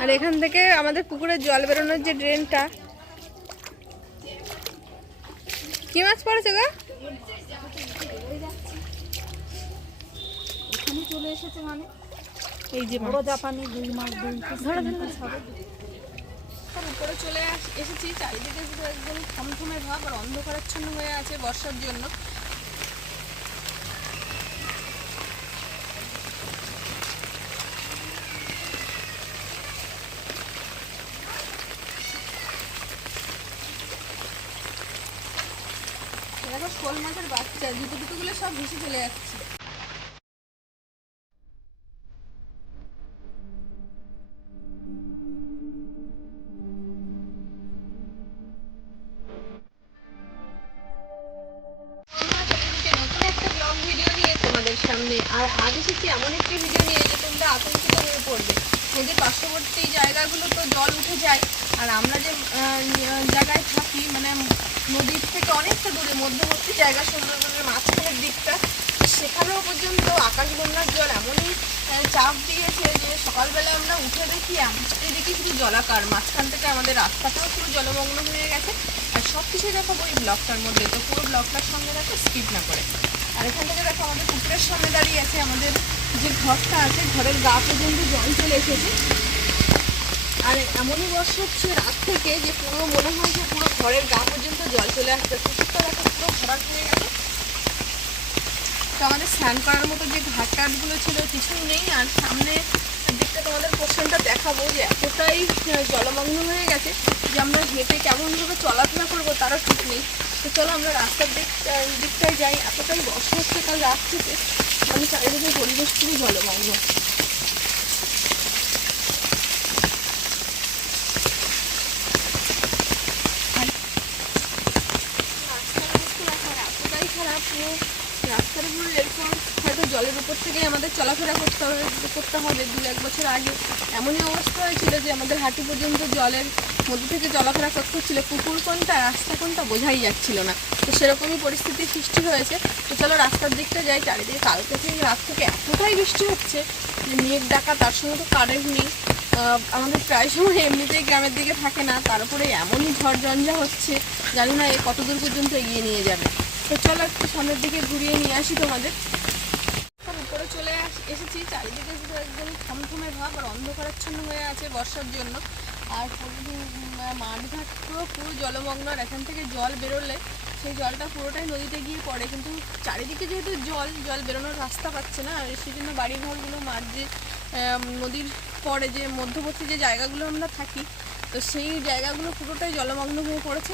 আর এখান থেকে আমাদের পুকুরে জল বেরোনোর যে ড্রেনটা। কি মাছ পড়েছে গো? চলে এসেছে মানে? এই যে বড় জাপানি দুই মাস দুই ধরো, উপরে চলে এসেছি চারিদিকে একদম থমথমে ভাব আর অন্ধকারাচ্ছন্ন হয়ে আছে বর্ষার জন্য দেখো শোল দুটো দুটোগুলো সব ভেসে চলে যাচ্ছে। সামনে। আর আজ এসেছি এমন একটি ভিডিও নিয়ে যে তোমরা আতঙ্কিত হয়ে পড়বে। নদীর পার্শ্ববর্তী জায়গাগুলো তো জল উঠে যায়। আর আমরা যে জায়গায় থাকি মানে নদীর থেকে অনেকটা দূরে, মধ্যবর্তী জায়গা সুন্দরবনের মাঝখানের দিকটা। সেখানেও পর্যন্ত আকাশ বন্যার জল এমনই চাপ দিয়েছে যে সকালবেলা আমরা উঠে দেখি দেখি শুধু জলাকার, মাঝখান থেকে আমাদের রাস্তাটাও পুরো জলমগ্ন হয়ে গেছে। আর সব কিছুই দেখাবো এই ব্লকটার মধ্যে, তো পুরো ব্লকটার সঙ্গে দেখো স্কিপ না করে। আর এখান থেকে দেখো আমাদের পুকুরের সামনে দাঁড়িয়ে আছে আমাদের যে ঘরটা আছে, ঘরের গা পর্যন্ত জল চলে এসেছে। আর এমনই বর্ষা হচ্ছে রাত থেকে যে পুরো মনে হয় যে পুরো ঘরের গা পর্যন্ত জল চলে আসছে। পুকুরটা দেখো, পুরো ভরাট হয়ে গেছে তো আমাদের স্নান করার মতো যে ঘাট টাটগুলো ছিল কিছু নেই। আর সামনে দিকটা তোমাদের পোর্শনটা দেখাবো যে এতটাই জলমগ্ন হয়ে গেছে যে আমরা হেঁটে কেমনভাবে চলাফেরা করব তারও ঠিক নেই। তো চলো আমরা রাস্তার দিক দিকটায় যাই। এতটাই বর্ষা হচ্ছে কাল রাত থেকে। মানে চারিদিকে পরিবেশ খুবই জলমগ্ন রাস্তার অবস্থা দেখো, এতটাই খারাপ পুরো রাস্তার উপরে হয়তো জলের উপর থেকেই আমাদের চলাফেরা করতে হবে করতে হবে। দু এক বছর আগে এমনই অবস্থা হয়েছিল যে আমাদের হাঁটু পর্যন্ত জলের মধ্যে থেকে চলাফেরা করতে হচ্ছিল পুকুর কোনটা, রাস্তা কোনটা বোঝাই যাচ্ছিল না। তো সেরকমই পরিস্থিতি সৃষ্টি হয়েছে। তো চলো রাস্তার দিকটা যাই। চারিদিকে কালকে থেকে রাত থেকে এতটাই বৃষ্টি হচ্ছে যে মেঘ ডাকা, তার সঙ্গে তো কারেন্ট নেই। আমাদের প্রায় সময় এমনিতেই গ্রামের দিকে থাকে না। তার উপরে এমনই ঝড় ঝঞ্ঝা হচ্ছে, জানি না এ কত দূর পর্যন্ত এগিয়ে নিয়ে যাবে। তো চলো একটু সামনের দিকে ঘুরিয়ে নিয়ে আসি তোমাদের তার উপরে চলে আস- এসেছি চারিদিকে পুরো একদম ভাব অন্ধকারাচ্ছন্ন হয়ে আছে বর্ষার জন্য। আর মাঠঘাট পুরো পুরো জলমগ্ন, আর এখান থেকে জল বেরোলে সেই জলটা পুরোটাই নদীতে গিয়ে পড়ে। কিন্তু চারিদিকে যেহেতু জল জল বেরোনোর রাস্তা পাচ্ছে না, আর সেই জন্য বাড়িঘরগুলো মাঠ যে নদীর পরে যে মধ্যবর্তী যে জায়গাগুলো আমরা থাকি, তো সেই জায়গাগুলো পুরোটাই জলমগ্ন হয়ে পড়েছে।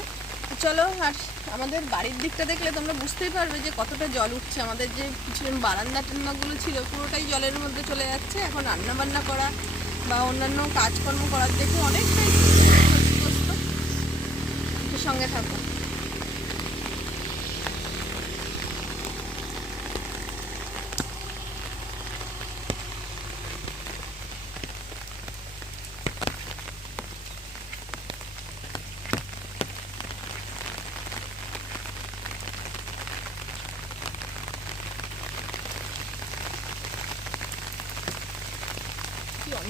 চলো, আর আমাদের বাড়ির দিকটা দেখলে তোমরা বুঝতেই পারবে যে কতটা জল উঠছে। আমাদের যে কিছু বারান্দা টান্নাগুলো ছিল, পুরোটাই জলের মধ্যে চলে যাচ্ছে। এখন রান্না বান্না করা বা অন্যান্য কাজকর্ম করার দেখে অনেকটাই সঙ্গে থাকো।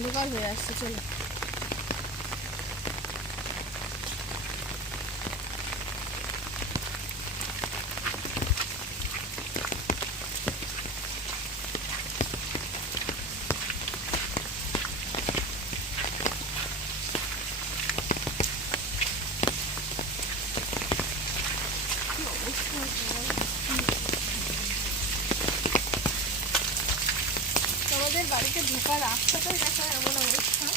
কি অন্ধকার হয়ে আসছে চলো কি অবস্থা আমাদের রাস্তাটাই এমন অবস্থা।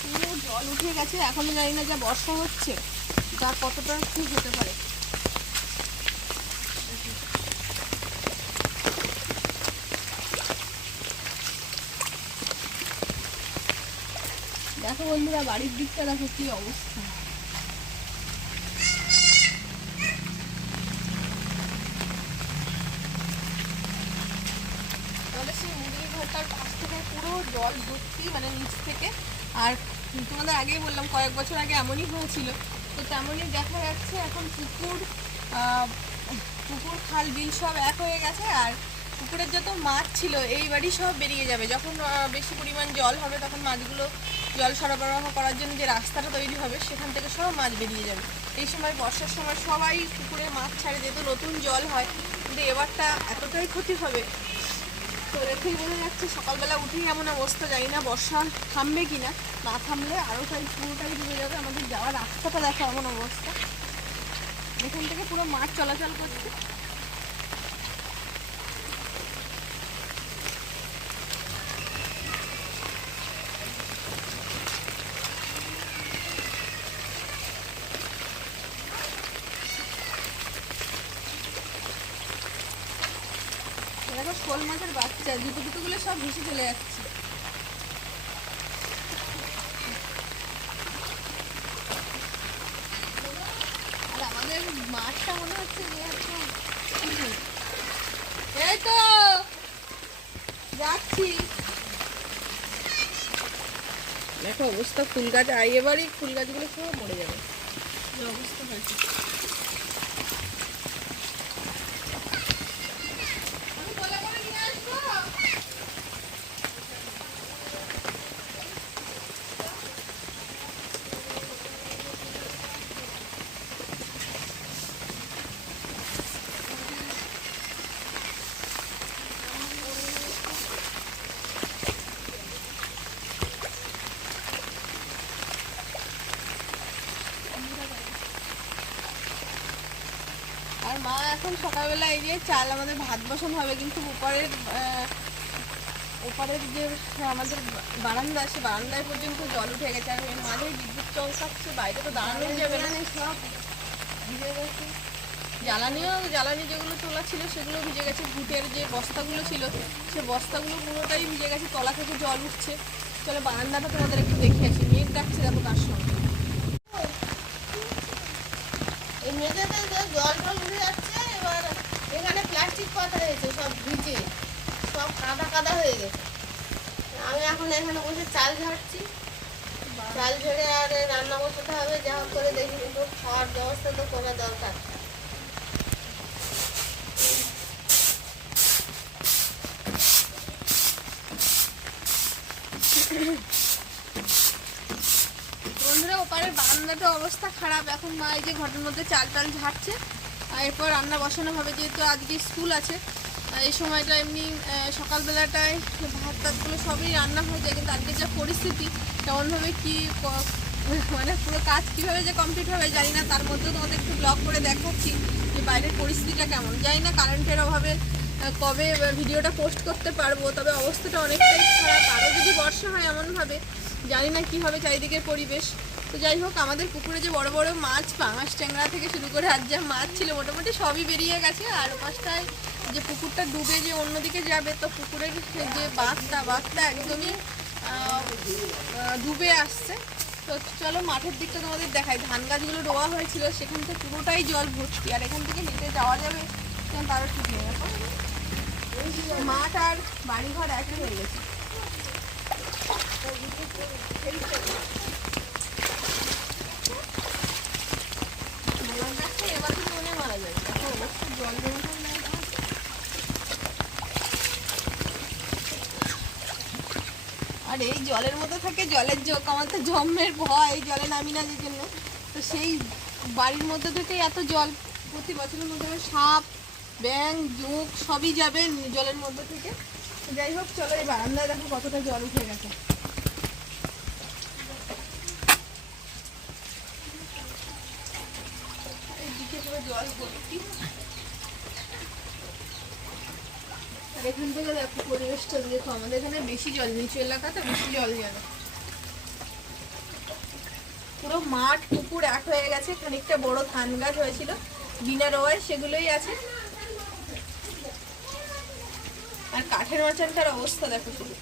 পুরো জল উঠে গেছে, এখনও জানি না যা বর্ষা হচ্ছে, যা কতটা হতে পারে। দেখো বন্ধুরা, বাড়ির দিকটা দেখো কি অবস্থা আমাদের সেই মুদির ঘরটার পাশ থেকে পুরো জল ভর্তি মানে নিচ থেকে। আর তোমাদের আগেই বললাম, কয়েক বছর আগে এমনই হয়েছিল। তো তেমনই দেখা যাচ্ছে এখন পুকুর পুকুর, খাল, বিল সব এক হয়ে গেছে। আর পুকুরের যত মাছ ছিল এইবারই সব বেরিয়ে যাবে। যখন বেশি পরিমাণ জল হবে, তখন মাছগুলো জল সরবরাহ করার জন্য যে রাস্তাটা তৈরি হবে, সেখান থেকে সব মাছ বেরিয়ে যাবে। এই সময়, বর্ষার সময় সবাই পুকুরে মাছ ছাড়ে, যেহেতু নতুন জল হয়, কিন্তু এবারটা এতটাই ক্ষতি হবে তো দেখেই বোঝা যাচ্ছে, সকালবেলা উঠেই এমন অবস্থা, জানি না বর্ষা থামবে কি না না থামলে আরও তাই পুরোটাই ডুবে যাবে, আমাদের যাওয়ার রাস্তাটা দেখো এমন অবস্থা। এখান থেকে পুরো মাঠ চলাচল করছে। দেখো শোল মাছের বাচ্চা দুটো দুটোগুলো সব ভেসে চলে যাচ্ছে। আর আমাদের মাঠটা মনে হচ্ছে যে এই তো, যাচ্ছি। দেখো অবস্থা ফুল গাছ আর এবারই ফুল গাছগুলো সব মরে যাবে। অবস্থা হয়েছে। এখন সকালবেলা এই যে চাল আমাদের ভাত বসানো হবে কিন্তু উপরের ওপারের যে আমাদের বারান্দা সে বারান্দায় পর্যন্ত জল উঠে গেছে আর মাঝে বিদ্যুৎ চমকাচ্ছে বাইরে তো দাঁড়ানো যাবে না। সব ভিজে গেছে। জ্বালানিও জ্বালানি যেগুলো তোলা ছিল সেগুলো ভিজে গেছে। ভুটের যে বস্তাগুলো ছিল সে বস্তাগুলো পুরোটাই ভিজে গেছে তলা থেকে জল উঠছে। চলে বারান্দাটা তোমাদের একটু দেখে আসি। মেঘ ডাকছে দেখো তার সঙ্গে এই মেঝেতে যে জল টল উঠে যাচ্ছে এবার এখানে প্লাস্টিক পাতা হয়েছে সব ভিজে, সব কাদা কাদা হয়ে গেছে। আমি এখন এখানে বসে চাল ঝাড়ছি। চাল ঝেড়ে আর রান্না বসাতে হবে, যা হোক করে দেখি, কিন্তু খাওয়ার ব্যবস্থা তো করা দরকার। বন্ধুরা ওপারের বারান্দাটা অবস্থা খারাপ। এখন মা এই যে ঘরের মধ্যে চাল টাল ঝাড়ছে। এরপর রান্না বসানো হবে, যেহেতু আজকে স্কুল আছে এই সময়টা এমনি সকালবেলাটায় ভাত টাতগুলো সবই রান্না হয়ে যায়, কিন্তু আজকে যা পরিস্থিতি কেমনভাবে কি মানে পুরো কাজ কীভাবে যে কমপ্লিট হবে জানি না, তার মধ্যেও তোমাদের একটু ব্লগ করে দেখাচ্ছি যে বাইরের পরিস্থিতিটা কেমন। জানি না কারেন্টের অভাবে কবে ভিডিওটা পোস্ট করতে পারব, তবে অবস্থাটা অনেকটাই খারাপ। আরও যদি বর্ষা হয় এমনভাবে, জানি না কী হবে চারিদিকের পরিবেশ। তো যাই হোক, আমাদের পুকুরে যে বড় বড় মাছ, পাঙাশ, ট্যাংরা থেকে শুরু করে আর যা মাছ ছিল, মোটামুটি সবই বেরিয়ে গেছে। আর পাশটায় যে পুকুরটা ডুবে যে অন্যদিকে যাবে, তো পুকুরের যে বাঁধটা বাঁধটা একদমই ডুবে আসছে। তো চলো, মাঠের দিকটা তোমাদের দেখাই। ধান গাছগুলো রোয়া হয়েছিল, সেখান থেকে পুরোটাই জল ভর্তি। আর এখান থেকে হেঁটে যাওয়া যাবে তারও ঠিক নেই মাঠ আর বাড়িঘর একই হয়ে গেছে মোলার গাছটা এবার থেকে মনে হয় মারা যাবে এত অবস্থা জল জমে থাকলে আর, এই জলের মধ্যে থাকে জলের জোক, আমার তো জন্মের ভয় জলে নামি না যে জন্য। তো সেই বাড়ির মধ্যে থেকে এত জল, প্রতি বছরের মধ্যে সাপ ব্যাং জোঁক সবই যাবে জলের মধ্যে থেকে। যাই হোক, চলো এই বারান্দায় দেখো কতটা জল উঠে গেছে এইদিকে পুরো জল ভর্তি আর এখান থেকে দেখো, পরিবেশটা দেখো, আমাদের এখানে বেশি জল নিচু এলাকাতে বেশি জল যেন। পুরো মাঠ, পুকুর এক হয়ে গেছে, খানিকটা বড় ধান গাছ হয়েছিল, বিনা রোয়ায় সেগুলোই আছে। আর কাঠের মাচানটার অবস্থা দেখো শুধু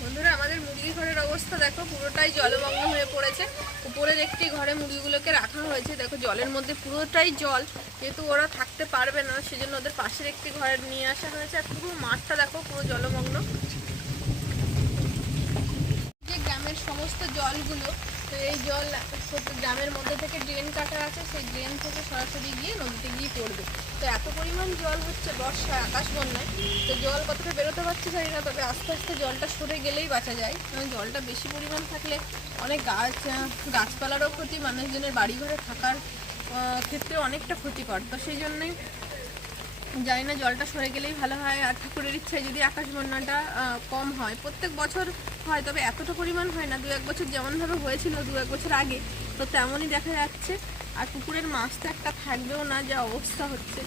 বন্ধুরা, আমাদের মুরগি ঘরের অবস্থা দেখো, পুরোটাই জলমগ্ন হয়ে পড়েছে। উপরের একটি ঘরে মুরগিগুলোকে রাখা হয়েছে। দেখো, জলের মধ্যে পুরোটাই জল, যেহেতু ওরা থাকতে পারবে না, সেজন্য ওদের পাশের একটি ঘরে নিয়ে আসা হয়েছে। আর পুরো মাঠটা দেখো, পুরো জলমগ্ন। যে গ্রামের সমস্ত জলগুলো তো এই জল গ্রামের মধ্যে থেকে ড্রেন কাটা আছে, সেই ড্রেন থেকে সরাসরি গিয়ে নদীতে গিয়ে পড়বে। তো এত পরিমাণ জল হচ্ছে বর্ষায় আকাশ বন্যায়। তো জল কতটা বেরোতে পারছে জানি না, তবে আস্তে আস্তে জলটা সরে গেলেই বাঁচা যায়। কারণ জলটা বেশি পরিমাণ থাকলে অনেক গাছ, গাছপালারও ক্ষতি, মানুষজনের বাড়িঘরে থাকার ক্ষেত্রে অনেকটা ক্ষতিকর। তো সেই জন্যই জানি না, জলটা সরে গেলেই ভালো হয়। আর ঠাকুরের ইচ্ছায় যদি আকাশ বন্যাটা কম হয়, প্রত্যেক বছর হয়, তবে এতটা পরিমাণ হয় না। দু এক বছর যেমনভাবে হয়েছিল, দু এক বছর আগে, তো তেমনই দেখা যাচ্ছে। আর পুকুরের মাছ তো একটা থাকবেও না, যা অবস্থা হচ্ছে।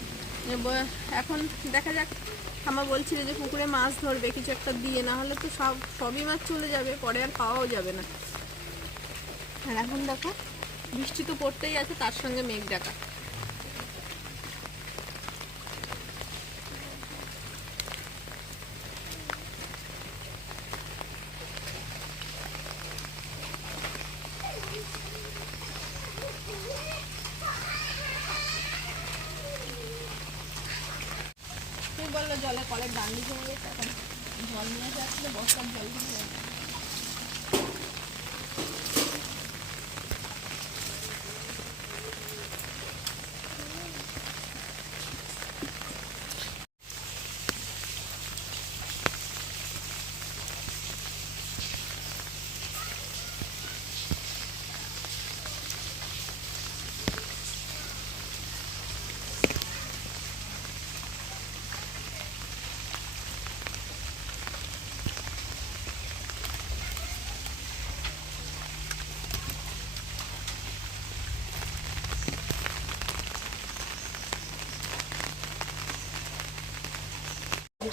এখন দেখা যাক। আমার বলছিল যে পুকুরে মাছ ধরবে, কিছু একটা দিয়ে, না হলে তো সব, সবই মাছ চলে যাবে, পরে আর পাওয়াও যাবে না। আর এখন দেখো, বৃষ্টি তো পড়তেই আছে, তার সঙ্গে মেঘ ডাকা তুই বলল জলে কলের ডান্ডি জমে গেছে এখন জল নিয়ে যাচ্ছিল বর্ষার জল দিয়ে তো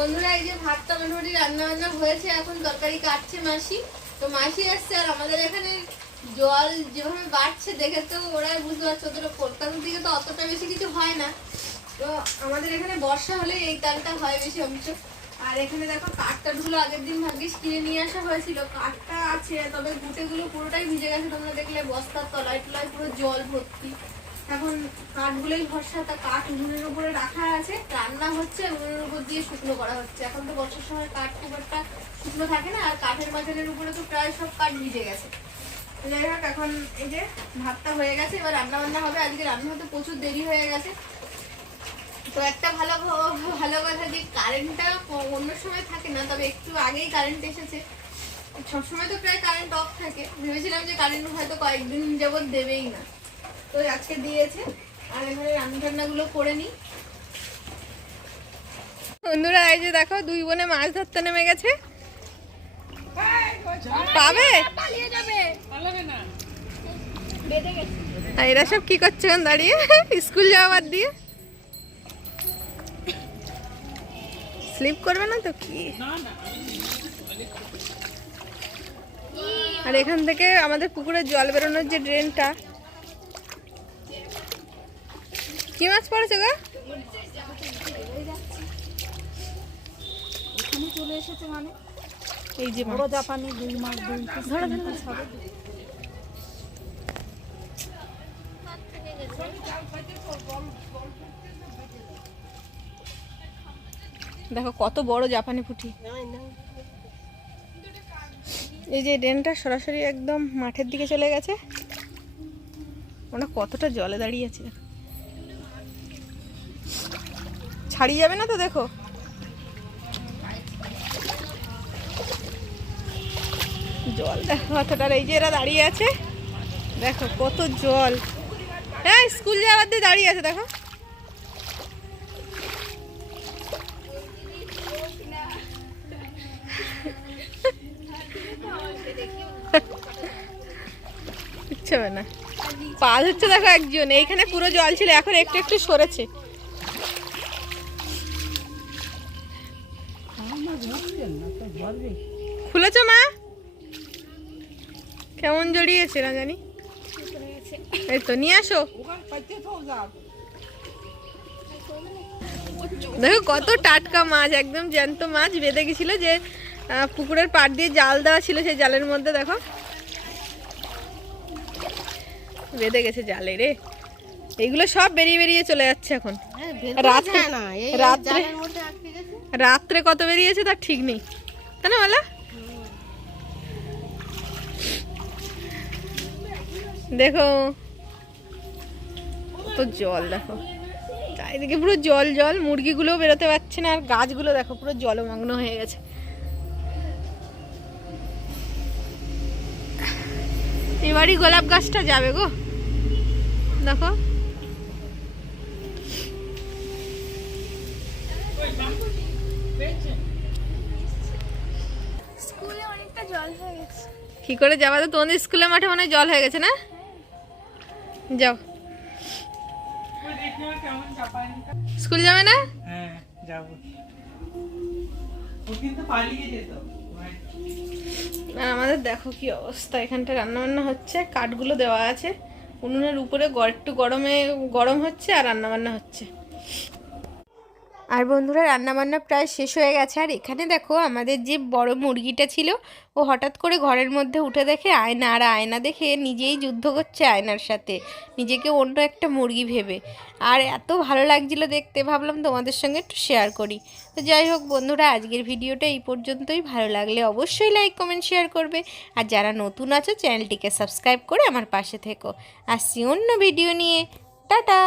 বন্ধুরা, এই যে ভাতটা মোটামুটি রান্না বান্না হয়েছে, এখন তরকারি কাটছে মাসি। তো মাসি আসছে আর আমাদের এখানে জল যেভাবে বাড়ছে, দেখে তো ওরাই বুঝতে পারছে, ওদের কলকাতার দিকে তো অতটা বেশি কিছু হয় না। তো আমাদের এখানে বর্ষা হলে এই তালটা হয় বেশি অংশ আর এখানে দেখো কাঠটা ধুলো, আগের দিন ভাগ্যিস কিনে নিয়ে আসা হয়েছিল। কাঠটা আছে, তবে গুটেগুলো পুরোটাই ভিজে গেছে। তোমরা দেখলে বস্তার তলায় টলায় পুরো জল ভর্তি। এখন কাঠগুলোই ভরসা, তা কাঠ উনুনের উপরে রাখা আছে। রান্না হচ্ছে, উনুনের উপর দিয়ে শুকনো করা হচ্ছে। এখন তো বর্ষার সময় কাঠ খুব একটা শুকনো থাকে না, আর কাঠের মাঝানের উপরে তো প্রায় সব কাঠ ভিজে গেছে। যাই হোক, এখন এই যে ভাতটা হয়ে গেছে, এবার রান্না বান্না হবে। আজকে রান্না হতে প্রচুর দেরি হয়ে গেছে। তো একটা ভালো ভালো কথা যে কারেন্টটা অন্য সময় থাকে না, তবে একটু আগেই কারেন্ট এসেছে। সবসময় তো প্রায় কারেন্ট অফ থাকে। ভেবেছিলাম যে কারেন্ট হয়তো কয়েকদিন যাবত দেবেই না। তো আজকে দিয়েছে। আর এখানে রান্না টান্নাগুলো করে নিই। বন্ধুরা, এই যে দেখো, দুই বোনে মাছ ধরতে নেমে গেছে। পাবে? এরা সব কি করছে দাঁড়িয়ে? স্কুল যাওয়া বাদ দিয়ে? স্লিপ করবে না তো কি? আর এখান থেকে আমাদের পুকুরে জল বেরোনোর যে ড্রেনটা। কি মাছ পড়েছে গো? চলে এসেছে মানে? এই যে বড় জাপানি দুই মাস দুই ধরো, দেখো কত বড় জাপানি পুঁটি। এই যে ড্রেনটা সরাসরি একদম মাঠের দিকে চলে গেছে। ওটা কতটা জলে দাঁড়িয়ে আছে ছাড়িয়ে যাবে না তো দেখো? জল দেখো কতটা, এই যে এরা দাঁড়িয়ে আছে। দেখো কত জল। হ্যাঁ স্কুল যাওয়ার দিয়ে দাঁড়িয়ে আছে, দেখো। কিচ্ছু না। পা হচ্ছে দেখো একজন। এইখানে পুরো জল ছিল, এখন একটু একটু সরেছে। খুলেছো মা? কেমন জড়িয়েছে না জানি। এই তো, নিয়ে আসো। দেখো কত টাটকা মাছ, একদম জ্যান্ত মাছ। বেঁধে গেছিল যে পুকুরের পাড় দিয়ে জাল দেওয়া ছিল সেই জালের মধ্যে, দেখো। বেঁধে গেছে জালে রে। এইগুলো সব বেরিয়ে বেরিয়ে চলে যাচ্ছে এখন। হ্যাঁ, রাত্রে কত বেরিয়েছে তার ঠিক নেই। তাই না বলা দেখো। কত জল দেখো। চারিদিকে পুরো জল জল। মুরগিগুলোও বেরোতে পারছে না আর গাছগুলো দেখো পুরো জলমগ্ন হয়ে গেছে। এবারই গোলাপ গাছটা যাবে গো। দেখো। স্কুলে অনেকটা জল হয়ে গেছে। কি করে যাবা তো? তোমাদের স্কুলের মাঠে মনে হয় জল হয়ে গেছে না? যাও। স্কুল যাবে না? হ্যাঁ আর আমাদের দেখো কি অবস্থা। এখানটা রান্না বান্না হচ্ছে কাঠগুলো দেওয়া আছে। উনুনের উপরে একটু গরমে গরম হচ্ছে আর রান্নাবান্না হচ্ছে। আর বন্ধুরা, রান্নাবান্না প্রায় শেষ হয়ে গেছে। আর এখানে দেখো, আমাদের যে বড় মুরগিটা ছিল, ও হঠাৎ করে ঘরের মধ্যে উঠে দেখে আয়না। আর আয়না দেখে নিজেই যুদ্ধ করছে আয়নার সাথে। নিজেকে অন্য একটা মুরগি ভেবে। আর এত ভালো লাগছিল দেখতে, ভাবলাম তোমাদের সঙ্গে একটু শেয়ার করি। তো যাই হোক বন্ধুরা, আজকের ভিডিওটা এই পর্যন্তই। ভালো লাগলে অবশ্যই লাইক কমেন্ট শেয়ার করবে। আর যারা নতুন আছো, চ্যানেলটিকে সাবস্ক্রাইব করে আমার পাশে থেকো। আসছি অন্য ভিডিও নিয়ে। টাটা!